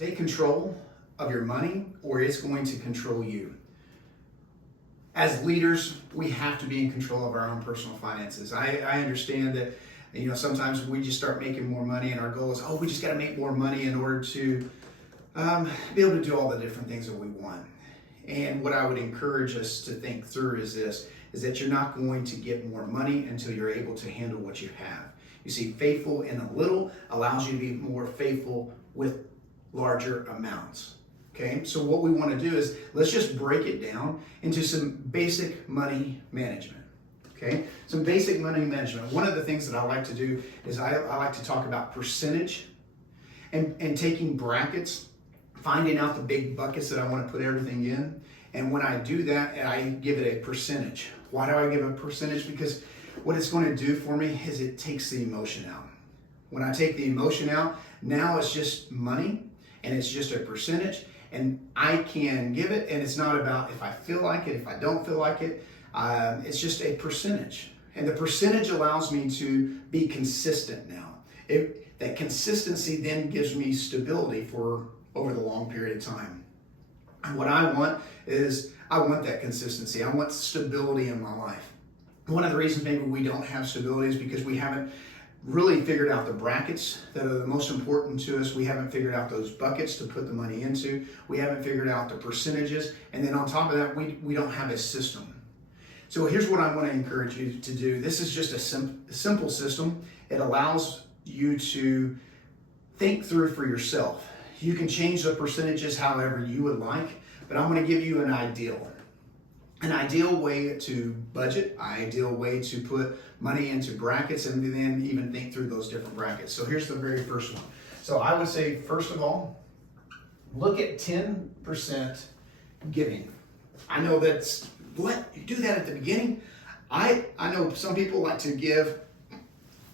take control of your money or it's going to control you. As leaders, we have to be in control of our own personal finances. I understand that, sometimes we just start making more money and our goal is, we just got to make more money in order to be able to do all the different things that we want. And what I would encourage us to think through is this, is that you're not going to get more money until you're able to handle what you have. You see, faithful in a little allows you to be more faithful with larger amounts. Okay, so what we want to do is let's just break it down into some basic money management. Okay, some basic money management. One of the things that I like to do is I like to talk about percentage and taking brackets, finding out the big buckets that I want to put everything in. And when I do that, I give it a percentage. Why do I give a percentage? Because what it's going to do for me is it takes the emotion out. When I take the emotion out, now it's just money and it's just a percentage. And I can give it, and it's not about if I feel like it, if I don't feel like it. It's just a percentage. And the percentage allows me to be consistent now. That consistency then gives me stability for over the long period of time. And what I want is, I want that consistency. I want stability in my life. One of the reasons maybe we don't have stability is because we haven't really figured out the brackets that are the most important to us. We haven't figured out those buckets to put the money into. We haven't figured out the percentages. And then on top of that, we don't have a system. So here's what I want to encourage you to do. This is just a simple system. It allows you to think through for yourself. You can change the percentages however you would like, but I'm going to give you an ideal way to budget, ideal way to put money into brackets, and then even think through those different brackets. So here's the very first one. So I would say, first of all, look at 10% giving. I know that's, what? You do that at the beginning? I know some people like to give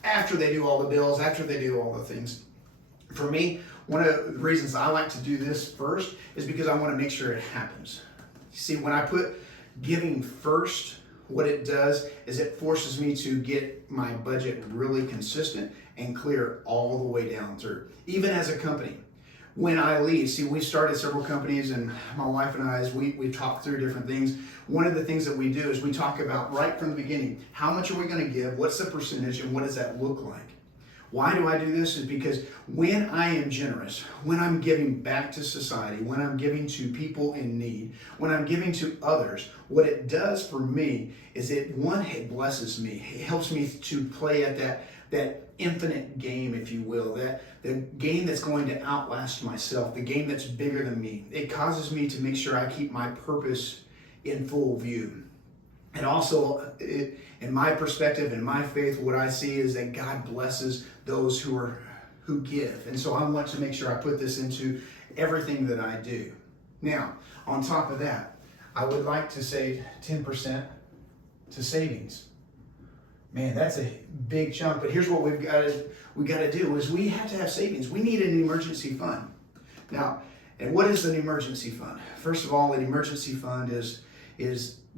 after they do all the bills, after they do all the things. For me, one of the reasons I like to do this first is because I want to make sure it happens. You see, when I put giving first, what it does is it forces me to get my budget really consistent and clear all the way down through. Even as a company, when I leave, see, we started several companies, and my wife and I, as we talk through different things, one of the things that we do is we talk about right from the beginning, how much are we going to give, what's the percentage, and what does that look like? Why do I do this? Is because when I am generous, when I'm giving back to society, when I'm giving to people in need, when I'm giving to others, what it does for me is it blesses me. It helps me to play at that infinite game, if you will, that the game that's going to outlast myself, the game that's bigger than me. It causes me to make sure I keep my purpose in full view. And also, in my perspective, in my faith, what I see is that God blesses those who give. And so I want to make sure I put this into everything that I do. Now, on top of that, I would like to save 10% to savings. Man, that's a big chunk. But here's what we got to do is we have to have savings. We need an emergency fund. Now, and what is an emergency fund? First of all, an emergency fund is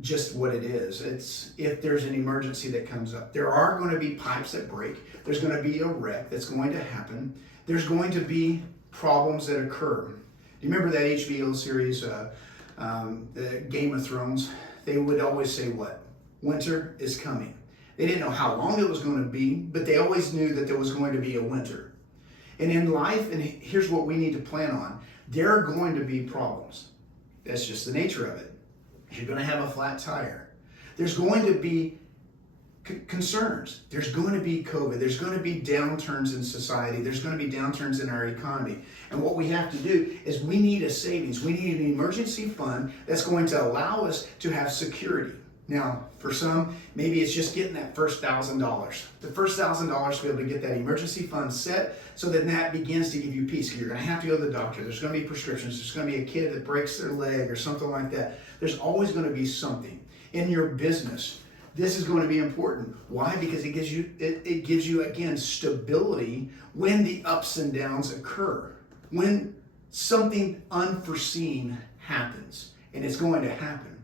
just what it is. It's if there's an emergency that comes up. There are going to be pipes that break. There's going to be a wreck that's going to happen. There's going to be problems that occur. Do you remember that HBO series, the Game of Thrones? They would always say what? Winter is coming. They didn't know how long it was going to be, but they always knew that there was going to be a winter. And in life, and here's what we need to plan on, there are going to be problems. That's just the nature of it. You're going to have a flat tire. There's going to be concerns. There's going to be COVID. There's going to be downturns in society. There's going to be downturns in our economy. And what we have to do is we need a savings. We need an emergency fund that's going to allow us to have security. Now, for some, maybe it's just getting that first $1,000. The first $1,000 to be able to get that emergency fund set so that begins to give you peace. You're going to have to go to the doctor. There's going to be prescriptions. There's going to be a kid that breaks their leg or something like that. There's always going to be something. In your business, this is going to be important. Why? Because it gives you again, stability when the ups and downs occur. When something unforeseen happens, and it's going to happen.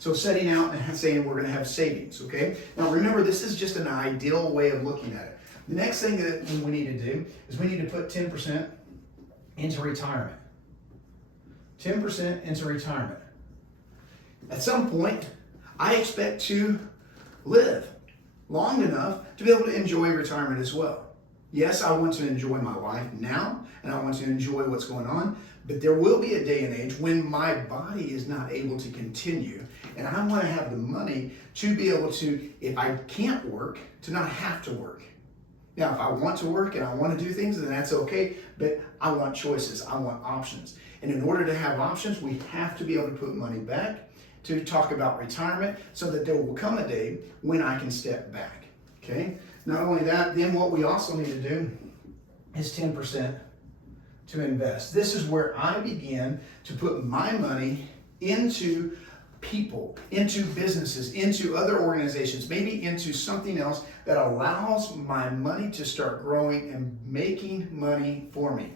So setting out and saying we're going to have savings, okay? Now remember, this is just an ideal way of looking at it. The next thing that we need to do is we need to put 10% into retirement. 10% into retirement. At some point, I expect to live long enough to be able to enjoy retirement as well. Yes, I want to enjoy my life now, and I want to enjoy what's going on, but there will be a day and age when my body is not able to continue, and I want to have the money to be able to, if I can't work, to not have to work. Now, if I want to work and I want to do things, then that's okay, but I want choices, I want options. And in order to have options, we have to be able to put money back to talk about retirement so that there will come a day when I can step back, okay? Not only that, then what we also need to do is 10% to invest. This is where I begin to put my money into people, into businesses, into other organizations, maybe into something else that allows my money to start growing and making money for me.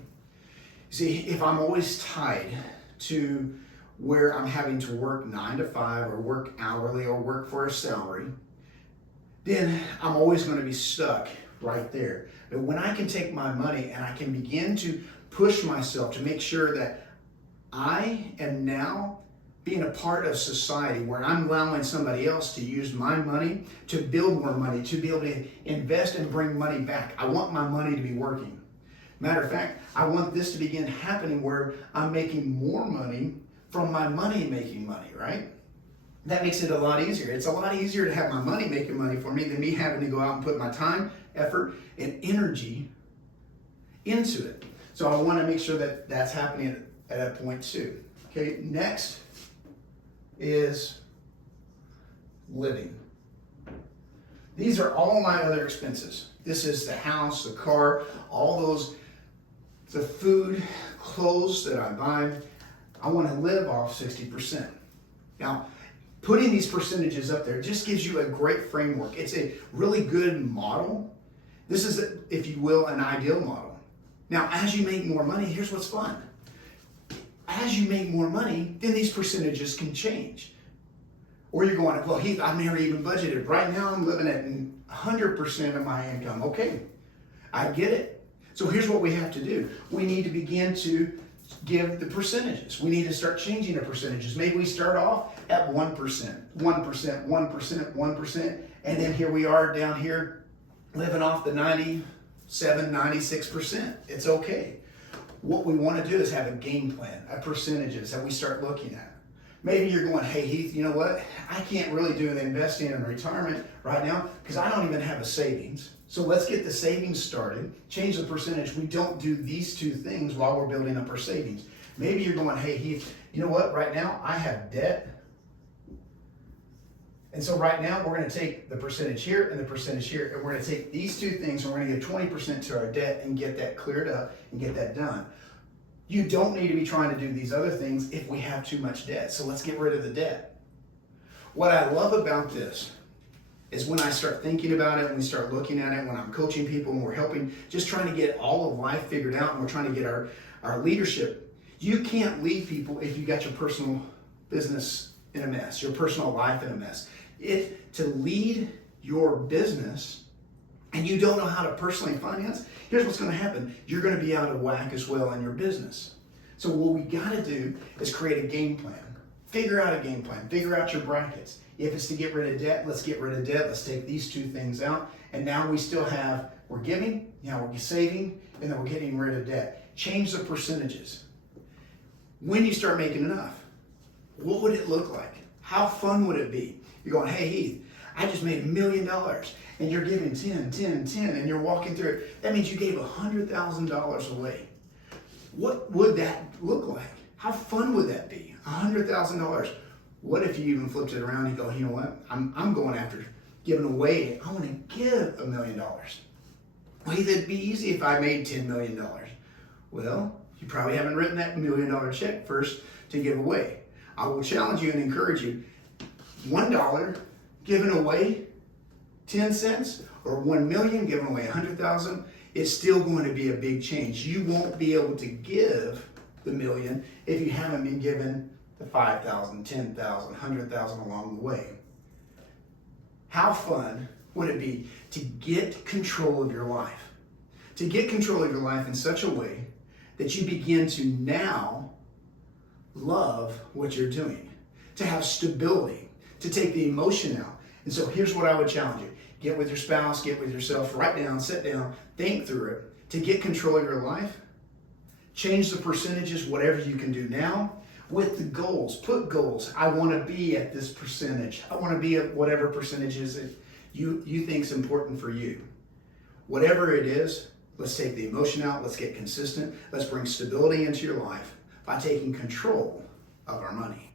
See, if I'm always tied to where I'm having to work 9 to 5 or work hourly or work for a salary, then I'm always going to be stuck right there. But when I can take my money and I can begin to push myself to make sure that I am now being a part of society where I'm allowing somebody else to use my money to build more money, to be able to invest and bring money back. I want my money to be working. Matter of fact, I want this to begin happening where I'm making more money from my money making money, right? That makes it a lot easier. It's a lot easier to have my money making money for me than me having to go out and put my time, effort, and energy into it. So I want to make sure that that's happening at that point too. Okay, next is living. These are all my other expenses. This is the house, the car, all those, the food, clothes that I buy. I want to live off 60%. Now, putting these percentages up there just gives you a great framework. It's a really good model. This is, if you will, an ideal model. Now, as you make more money, here's what's fun. As you make more money, then these percentages can change. Or you're going, well, Heath, I've never even budgeted. Right now, I'm living at 100% of my income. Okay, I get it. So here's what we have to do. We need to begin to give the percentages. We need to start changing the percentages. Maybe we start off at 1%, 1%, 1%, 1%, and then here we are down here living off the 97, 96%. It's okay. What we want to do is have a game plan, a percentages that we start looking at. Maybe you're going, hey Heath, you know what? I can't really do the investing in retirement right now because I don't even have a savings. So let's get the savings started, change the percentage. We don't do these two things while we're building up our savings. Maybe you're going, hey Heath, you know what? Right now I have debt. And so right now we're going to take the percentage here and the percentage here, and we're going to take these two things and we're going to give 20% to our debt and get that cleared up and get that done. You don't need to be trying to do these other things if we have too much debt. So let's get rid of the debt. What I love about this is when I start thinking about it, when we start looking at it, when I'm coaching people and we're helping, just trying to get all of life figured out and we're trying to get our leadership. You can't lead people if you got your personal business in a mess, your personal life in a mess. To lead your business and you don't know how to personally finance, here's what's going to happen. You're going to be out of whack as well in your business. So what we got to do is create a game plan. Figure out a game plan. Figure out your brackets. If it's to get rid of debt, let's get rid of debt. Let's take these two things out. And now we still have, we're giving, now we're saving, and then we're getting rid of debt. Change the percentages. When you start making enough, what would it look like? How fun would it be? You're going, hey Heath, I just made $1 million. And you're giving 10, 10, 10, and you're walking through it. That means you gave $100,000 away. What would that look like? How fun would that be? $100,000. What if you even flipped it around and you go, you know what? I'm going after giving away. I want to give $1 million. Well, it'd be easy if I made $10 million. Well, you probably haven't written that $1 million check first to give away. I will challenge you and encourage you. $1 given away 10 cents or 1 million giving away 100,000 is still going to be a big change. You won't be able to give the million if you haven't been given the 5,000, 10,000, 100,000 along the way. How fun would it be to get control of your life? To get control of your life in such a way that you begin to now love what you're doing, to have stability, to take the emotion out. And so here's what I would challenge you. Get with your spouse, get with yourself, write down, sit down, think through it. To get control of your life, change the percentages, whatever you can do now, with the goals. Put goals. I want to be at this percentage. I want to be at whatever percentage is that you think is important for you. Whatever it is, let's take the emotion out. Let's get consistent. Let's bring stability into your life by taking control of our money.